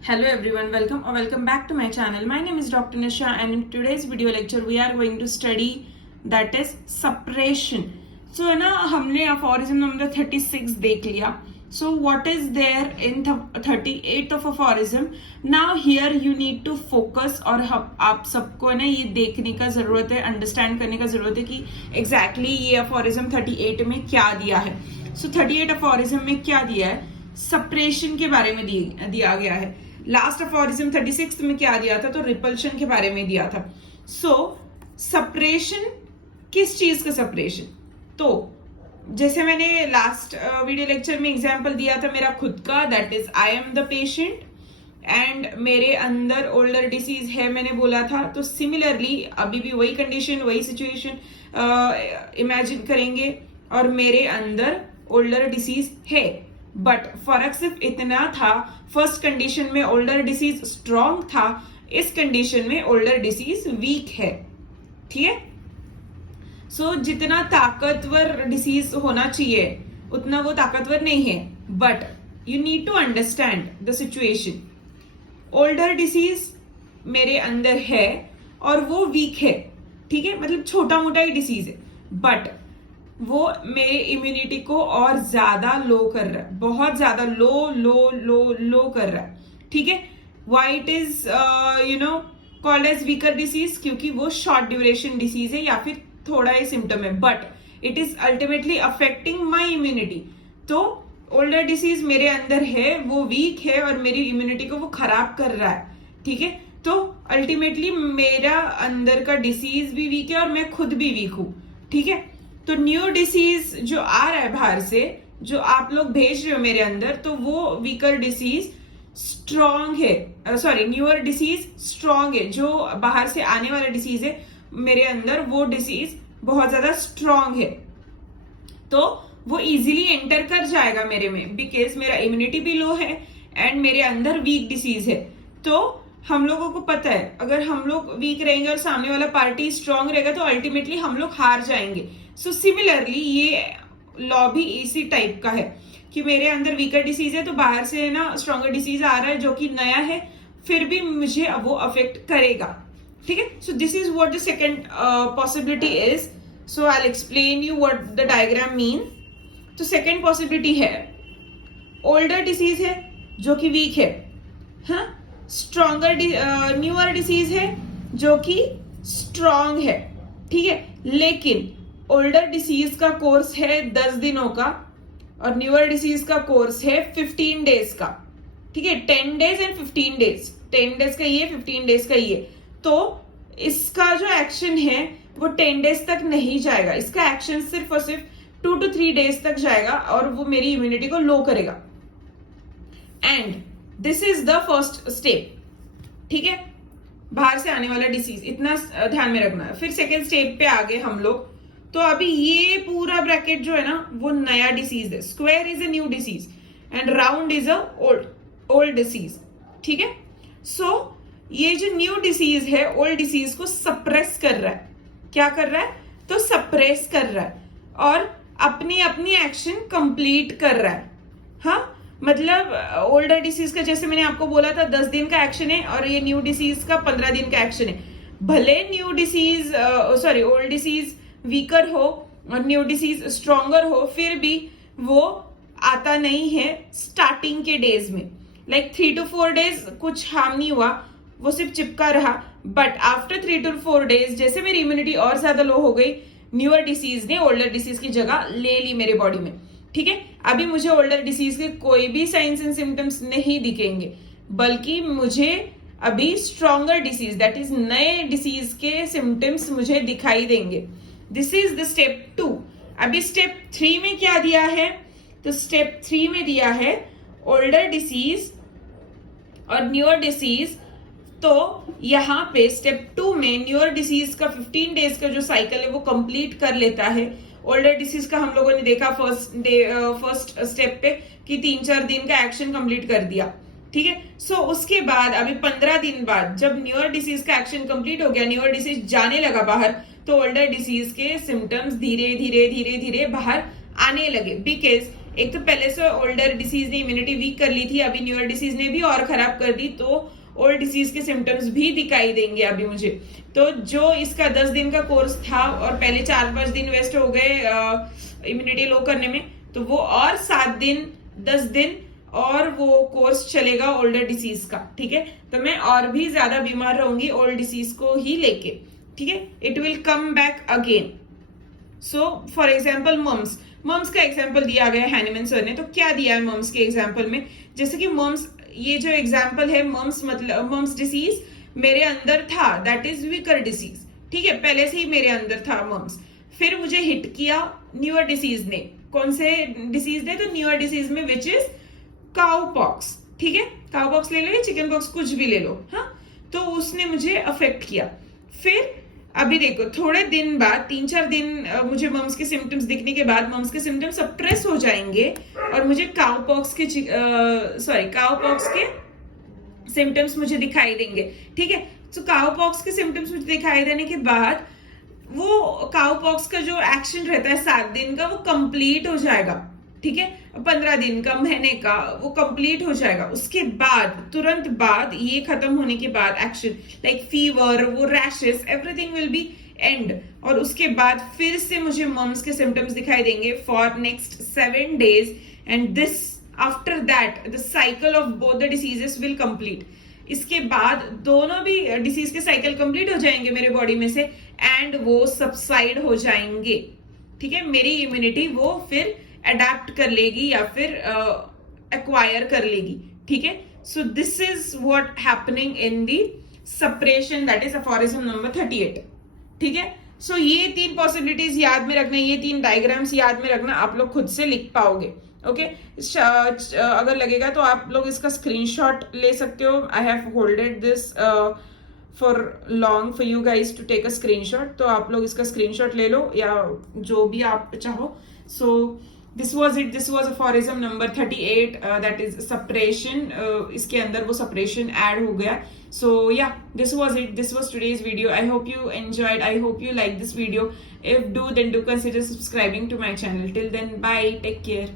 Hello everyone, welcome or welcome back to my channel. My name is Dr. Nisha and in today's video lecture we are going to study that is suppression. So है ना, हमने aphorism number 36 देख लिया. So what is there in 38th of aphorism? Now here you need to focus और आप सबको है ना ये देखने का जरूरत है, अंडरस्टैंड करने का जरूरत है कि exactly ये aphorism 38 में क्या दिया है. So 38 aphorism में क्या दिया है? सप्रेशन के बारे में दिया गया है. लास्ट अफोरिज्म 36 में क्या दिया था? तो रिपल्शन के बारे में दिया था. सो सप्रेशन, किस चीज का सप्रेशन? तो जैसे मैंने लास्ट वीडियो लेक्चर में एग्जांपल दिया था मेरा खुद का, that is I am the patient and मेरे अंदर ओल्डर डिसीज है मैंने बोला था. तो सिमिलरली अभी भी वही कंडीशन, वही सिचुएशन इमेजिन करेंगे और मेरे अंदर ओल्डर डिसीज है, बट फर्क सिर्फ इतना था, फर्स्ट कंडीशन में ओल्डर डिसीज स्ट्रॉन्ग था, इस कंडीशन में ओल्डर डिसीज वीक है. ठीक है. सो जितना ताकतवर डिसीज होना चाहिए उतना वो ताकतवर नहीं है, but you need to understand the situation. Older disease मेरे अंदर है और वो वीक है. ठीक है, मतलब छोटा मोटा ही डिसीज है, बट वो मेरे इम्यूनिटी को और ज्यादा लो कर रहा है, बहुत ज्यादा लो लो लो लो कर रहा है. ठीक है. Why it is called as weaker disease? क्योंकि वो शॉर्ट ड्यूरेशन डिसीज है या फिर थोड़ा ही सिम्टम है, but it is ultimately affecting my immunity. तो ओल्डर डिसीज मेरे अंदर है, वो वीक है और मेरी इम्यूनिटी को वो खराब कर रहा है. ठीक है. तो अल्टीमेटली मेरा अंदर का डिसीज भी वीक है और मैं खुद भी वीक हूं. ठीक है. तो न्यू डिसीज जो आ रहा है बाहर से, जो आप लोग भेज रहे हो मेरे अंदर, तो वो वीकर डिसीज स्ट्रॉन्ग है, सॉरी न्यूअर डिसीज स्ट्रॉन्ग है. जो बाहर से आने वाला डिसीज है मेरे अंदर, वो डिसीज बहुत ज्यादा स्ट्रॉन्ग है. तो वो इजीली एंटर कर जाएगा मेरे में, बिकॉज मेरा इम्यूनिटी भी लो है एंड मेरे अंदर वीक डिसीज है. तो हम लोगों को पता है अगर हम लोग वीक रहेंगे और सामने वाला पार्टी स्ट्रॉन्ग रहेगा तो अल्टीमेटली हम लोग हार जाएंगे. सो सिमिलरली ये लॉ भी इसी टाइप का है कि मेरे अंदर वीकर डिसीज है तो बाहर से ना स्ट्रॉन्गर डिसीज आ रहा है जो कि नया है, फिर भी मुझे वो अफेक्ट करेगा. ठीक है. So this is what the second possibility is. So I will explain you what the diagram mean. तो सेकंड पॉसिबिलिटी है ओल्डर डिसीज है जो कि वीक है, हाँ. स्ट्रॉन्गर न्यूअर डिसीज है जो कि स्ट्रॉन्ग है. ठीक है. लेकिन ओल्डर डिसीज का कोर्स है 10 दिनों का और न्यूअर डिसीज का कोर्स है 15 डेज का. ठीक है. 10 डेज एंड 15 डेज. 10 डेज का ये, 15 डेज का ये. तो इसका जो एक्शन है वो 10 डेज तक नहीं जाएगा, इसका एक्शन सिर्फ और सिर्फ 2 to 3 डेज तक जाएगा और वो मेरी इम्यूनिटी को लो करेगा. And this is the first step. ठीक है. बाहर से आने वाला डिसीज, इतना ध्यान में रखना है. फिर सेकेंड स्टेप पे आ गए हम लोग. तो अभी ये पूरा ब्रैकेट जो है ना वो नया डिसीज है. Square is a new disease and round is a old disease. ठीक है. सो ये जो न्यू डिसीज है ओल्ड डिसीज को सप्रेस कर रहा है. क्या कर रहा है? तो सप्रेस कर रहा है और अपनी अपनी एक्शन कंप्लीट कर रहा है. हाँ, मतलब ओल्डर डिसीज का जैसे मैंने आपको बोला था 10 दिन का एक्शन है और ये न्यू डिसीज का 15 दिन का एक्शन है. भले new disease sorry old disease weaker हो और न्यू डिसीज स्ट्रॉन्गर हो, फिर भी वो आता नहीं है स्टार्टिंग के डेज में. लाइक 3 to 4 डेज कुछ हार्म नहीं हुआ, वो सिर्फ चिपका रहा. बट आफ्टर 3 to 4 डेज जैसे मेरी इम्यूनिटी और ज्यादा लो हो गई, न्यूअर डिसीज ने ओल्डर डिसीज की जगह ले ली मेरे बॉडी में. ठीक है. अभी मुझे ओल्डर डिसीज के कोई भी साइंस एंड सिम्टम्स नहीं दिखेंगे, बल्कि मुझे अभी स्ट्रॉन्गर डिसीज, दैट इज नए डिसीज के सिम्टम्स मुझे दिखाई देंगे. This is the step 2. अभी स्टेप 3 में क्या दिया है? तो स्टेप 3 में दिया है ओल्डर डिसीज और न्यूअर डिसीज. तो यहाँ पे स्टेप 2 में न्यूअर डिसीज का 15 डेज का जो साइकिल है वो कंप्लीट कर लेता है. ओल्डर डिसीज का हम लोगों ने देखा फर्स्ट स्टेप पे कि 3-4 दिन का एक्शन कंप्लीट कर दिया. ठीक है. सो उसके बाद अभी 15 दिन बाद जब न्यूअर डिसीज का एक्शन कंप्लीट हो गया, न्यूअर डिसीज जाने लगा बाहर, तो ओल्डर डिसीज के सिम्टम्स धीरे धीरे धीरे धीरे बाहर आने लगे. बिकॉज एक तो पहले से ओल्डर डिसीज ने इम्यूनिटी वीक कर ली थी, अभी न्यूअर डिसीज ने भी और खराब कर दी, तो ओल्ड डिसीज के सिम्टम्स भी दिखाई देंगे अभी मुझे। तो जो इसका 10 दिन का कोर्स था और पहले 4-5 दिन वेस्ट हो गए इम्यूनिटी लो करने में, तो वो और 7 दिन 10 दिन और वो कोर्स चलेगा ओल्डर डिसीज का, ठीक है। तो मैं और भी ज्यादा बीमार रहूंगी ओल्ड डिसीज को ही लेके, ठीक है। It will come back again. So for example mumps का एग्जाम्पल दिया गया हैनीमैन सर ने। तो क्या दिया है मम्स के एग्जाम्पल में, जैसे कि मम्स, ये जो एग्जाम्पल है मम्स, मतलब मम्स डिसीज मेरे अंदर था, दैट इज वीकर डिसीज, ठीक है, पहले से ही मेरे अंदर था मम्स। फिर मुझे हिट किया न्यूअर डिसीज ने। कौन से डिसीज ने, तो न्यूअर डिसीज में विच इज काउ पॉक्स, ठीक है। काउ पॉक्स ले लो या चिकन पॉक्स, कुछ भी ले लो, हाँ। तो उसने मुझे अफेक्ट किया। फिर अभी देखो थोड़े दिन बाद, 3-4 दिन मुझे मम्स के सिम्टम्स दिखने के बाद मम्स के सिम्टम्स सप्रेस हो जाएंगे और मुझे काउ पॉक्स के सिम्टम्स मुझे दिखाई देंगे, ठीक है। तो काउ पॉक्स के सिम्टम्स मुझे दिखाई देने के बाद वो काउ पॉक्स का जो एक्शन रहता है 7 दिन का, वो कंप्लीट हो जाएगा, ठीक है। 15 दिन का, महीने का, वो कंप्लीट हो जाएगा। उसके बाद तुरंत बाद ये खत्म होने के बाद एक्शन लाइक फीवर, वो rashes, everything will be and. और उसके बाद फिर से मुझे मम्स के सिम्टम्स दिखाई देंगे for next 7 days and this after that the cycle of both the diseases will complete. इसके बाद दोनों भी डिसीज के साइकिल कंप्लीट हो जाएंगे मेरे बॉडी में से एंड वो सबसाइड हो जाएंगे, ठीक है। मेरी इम्यूनिटी वो फिर अडेप्ट कर लेगी या फिर एक्वायर कर लेगी, ठीक है। So this is what happening in the suppression, that is aphorism number 38, ठीक है। सो ये 3 पॉसिबिलिटीज याद में रखना, ये 3 डायग्राम्स याद में रखना, आप लोग खुद से लिख पाओगे, ओके। अगर लगेगा तो आप लोग इसका स्क्रीनशॉट ले सकते हो। I have holded this for long for you guys to take a screenshot, तो आप लोग इसका स्क्रीनशॉट ले लो या जो भी आप चाहो। सो this was it, this was aphorism number 38, that is suppression. इसके अंदर वो suppression add हो गया। So yeah, this was it, this was today's video. I hope you enjoyed, I hope you like this video. If do, then do consider subscribing to my channel. Till then, bye, take care.